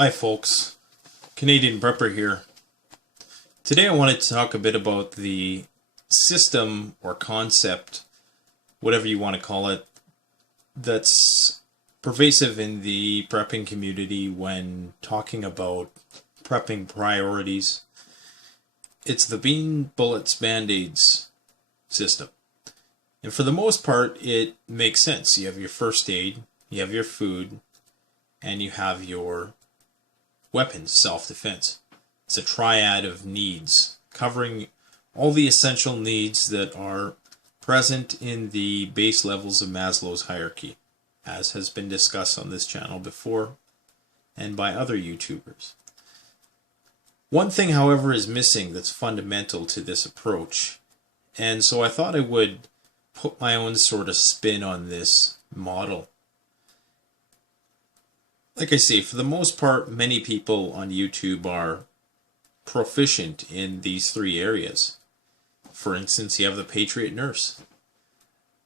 Hi folks, Canadian Prepper here. Today I wanted to talk a bit about the system or concept, whatever you want to call it, that's pervasive in the prepping community when talking about prepping priorities. It's the bean, bullets, band-aids system. And for the most part, it makes sense. You have your first aid, you have your food, and you have your weapons, self-defense. It's a triad of needs, covering all the essential needs that are present in the base levels of Maslow's hierarchy, as has been discussed on this channel before and by other YouTubers. One thing, however, is missing that's fundamental to this approach, and so I thought I would put my own sort of spin on this model. Like I say, for the most part, many people on YouTube are proficient in these three areas. For instance, you have the Patriot nurse.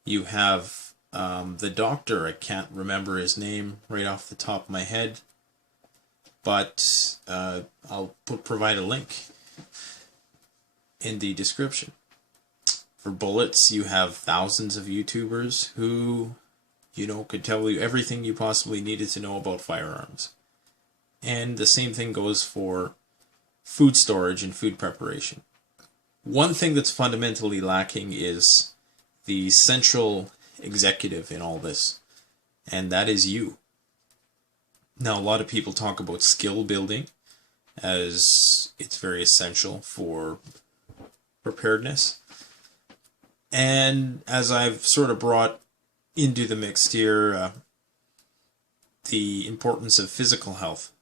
You have the doctor. I can't remember his name right off the top of my head, but I'll provide a link in the description. For bullets, you have thousands of YouTubers who could tell you everything you possibly needed to know about firearms. And the same thing goes for food storage and food preparation. One thing that's fundamentally lacking is the central executive in all this, and that is you. Now, a lot of people talk about skill building as it's very essential for preparedness. And as I've sort of brought into the mix here, the importance of physical health,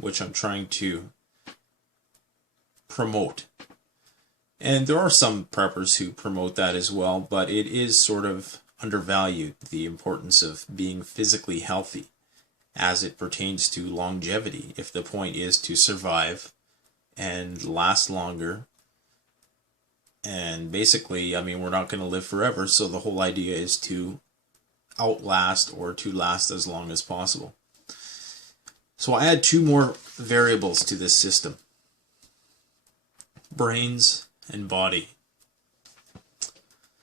which I'm trying to promote. And there are some preppers who promote that as well, but it is sort of undervalued, the importance of being physically healthy as it pertains to longevity, if the point is to survive and last longer. And basically, we're not going to live forever, so the whole idea is to outlast or to last as long as possible. So I add two more variables to this system: brains and body.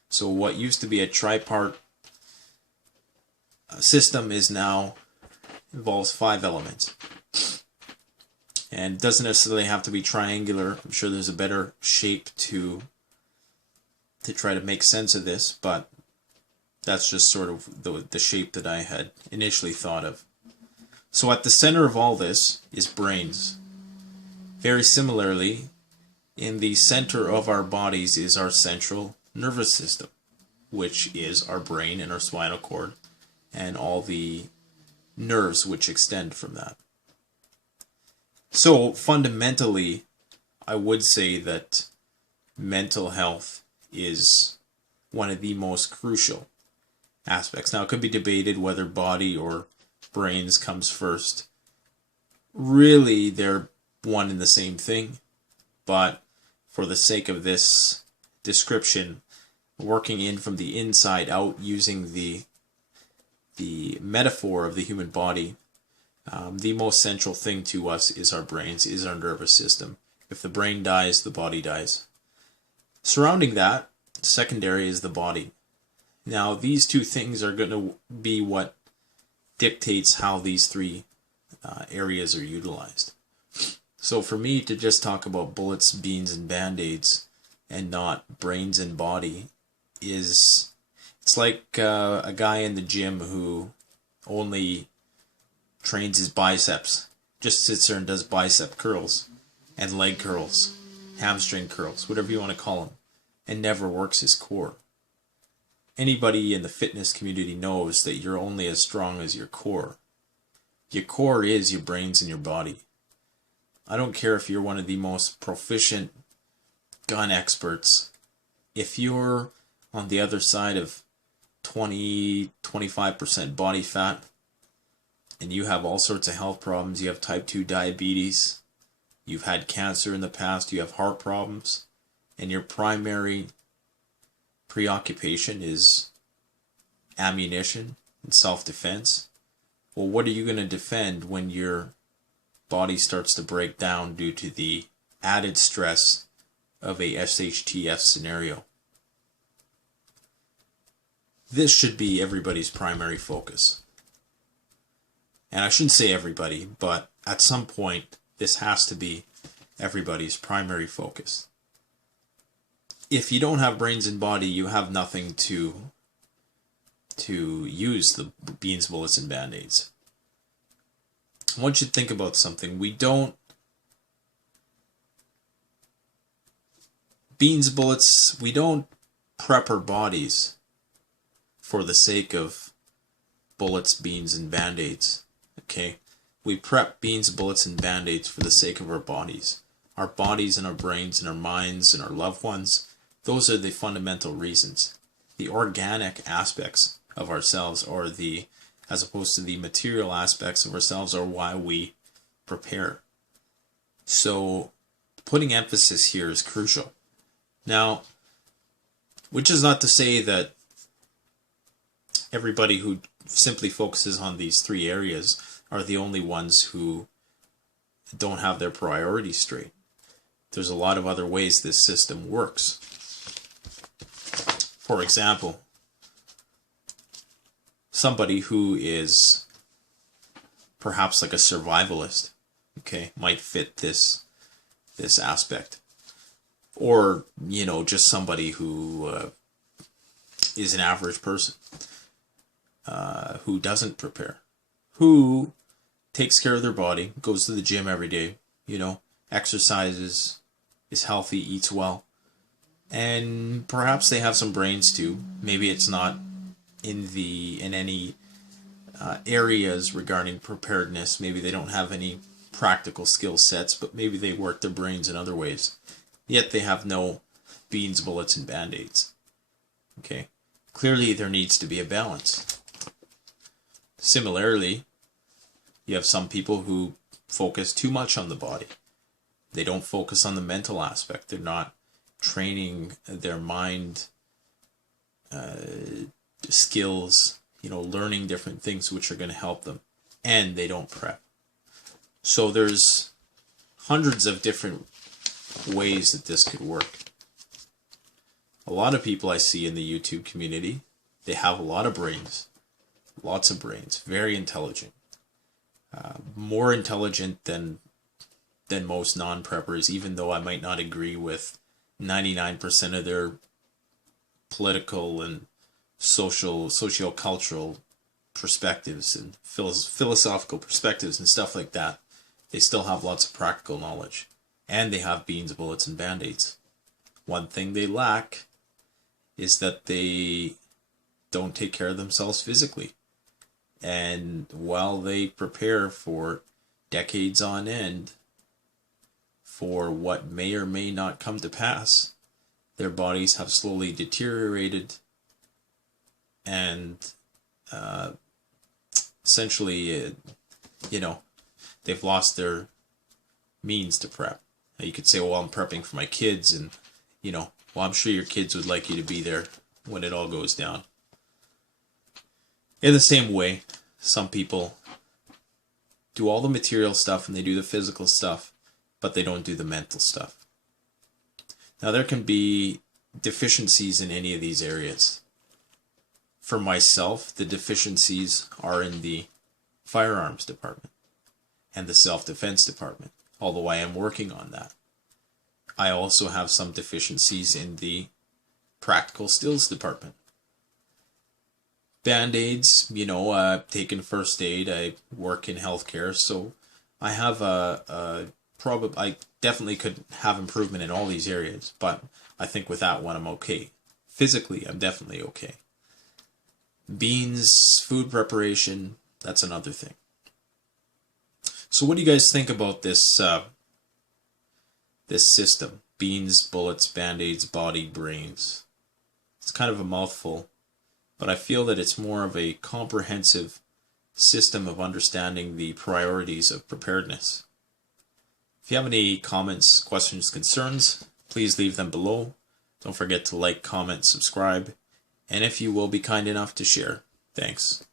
So what used to be a tripart system is now involves 5 elements. And it doesn't necessarily have to be triangular. I'm sure there's a better shape to try to make sense of this, but that's just sort of the shape that I had initially thought of. So at the center of all this is brains. Very similarly, in the center of our bodies is our central nervous system, which is our brain and our spinal cord and all the nerves which extend from that. So fundamentally, I would say that mental health is one of the most crucial aspects. Now, it could be debated whether body or brains comes first. Really, they're one and the same thing, but for the sake of this description, working in from the inside out using the metaphor of the human body, the most central thing to us is our brains, is our nervous system. If the brain dies, the body dies. Surrounding that, secondary, is the body. Now, these two things are going to be what dictates how these three areas are utilized. So for me to just talk about bullets, beans, and band-aids and not brains and body it's like a guy in the gym who only trains his biceps, just sits there and does bicep curls and leg curls, hamstring curls, whatever you want to call them, and never works his core. Anybody in the fitness community knows that you're only as strong as your core. Your core is your brains and your body. I don't care if you're one of the most proficient gun experts. If you're on the other side of 20-25% body fat and you have all sorts of health problems, you have type 2 diabetes, you've had cancer in the past, you have heart problems, and your primary preoccupation is ammunition and self-defense, well, what are you going to defend when you're body starts to break down due to the added stress of a SHTF scenario. This should be everybody's primary focus. And I shouldn't say everybody, but at some point, this has to be everybody's primary focus. If you don't have brains and body, you have nothing to use the beans, bullets, and Band-Aids. I want you to think about something. Beans, bullets, we don't prep our bodies for the sake of bullets, beans, and Band-Aids. Okay? We prep beans, bullets, and Band-Aids for the sake of our bodies. Our bodies and our brains and our minds and our loved ones, those are the fundamental reasons. The organic aspects of ourselves, or as opposed to the material aspects of ourselves, are why we prepare. So putting emphasis here is crucial. Now, which is not to say that everybody who simply focuses on these three areas are the only ones who don't have their priorities straight. There's a lot of other ways this system works. For example, somebody who is perhaps like a survivalist, okay, might fit this aspect. Or, just somebody who is an average person, who doesn't prepare, who takes care of their body, goes to the gym every day, exercises, is healthy, eats well, and perhaps they have some brains too. Maybe it's not in any areas regarding preparedness. Maybe they don't have any practical skill sets, but maybe they work their brains in other ways. Yet they have no beans, bullets, and Band-Aids. Okay? Clearly there needs to be a balance. Similarly, you have some people who focus too much on the body. They don't focus on the mental aspect. They're not training their mind skills, learning different things which are going to help them. And they don't prep. So there's hundreds of different ways that this could work. A lot of people I see in the YouTube community, they have a lot of brains. Lots of brains. Very intelligent. More intelligent than most non-preppers, even though I might not agree with 99% of their political and socio-cultural perspectives and philosophical perspectives and stuff like that. They still have lots of practical knowledge. And they have beans, bullets, and Band-Aids. One thing they lack is that they don't take care of themselves physically. And while they prepare for decades on end for what may or may not come to pass, their bodies have slowly deteriorated and essentially, they've lost their means to prep. Now you could say, well, I'm prepping for my kids, and, well, I'm sure your kids would like you to be there when it all goes down. In the same way, some people do all the material stuff and they do the physical stuff, but they don't do the mental stuff. Now, there can be deficiencies in any of these areas. For myself, the deficiencies are in the firearms department and the self-defense department, although I am working on that. I also have some deficiencies in the practical skills department. Band-Aids, taking first aid, I work in healthcare, so I have I definitely could have improvement in all these areas, but I think with that one I'm okay. Physically, I'm definitely okay. Beans, food preparation, that's another thing. So what do you guys think about this this system? Beans, bullets, Band-Aids, body, brains. It's kind of a mouthful, but I feel that it's more of a comprehensive system of understanding the priorities of preparedness. If you have any comments, questions, concerns, please leave them below. Don't forget to like, comment, subscribe, and if you will be kind enough to share. Thanks.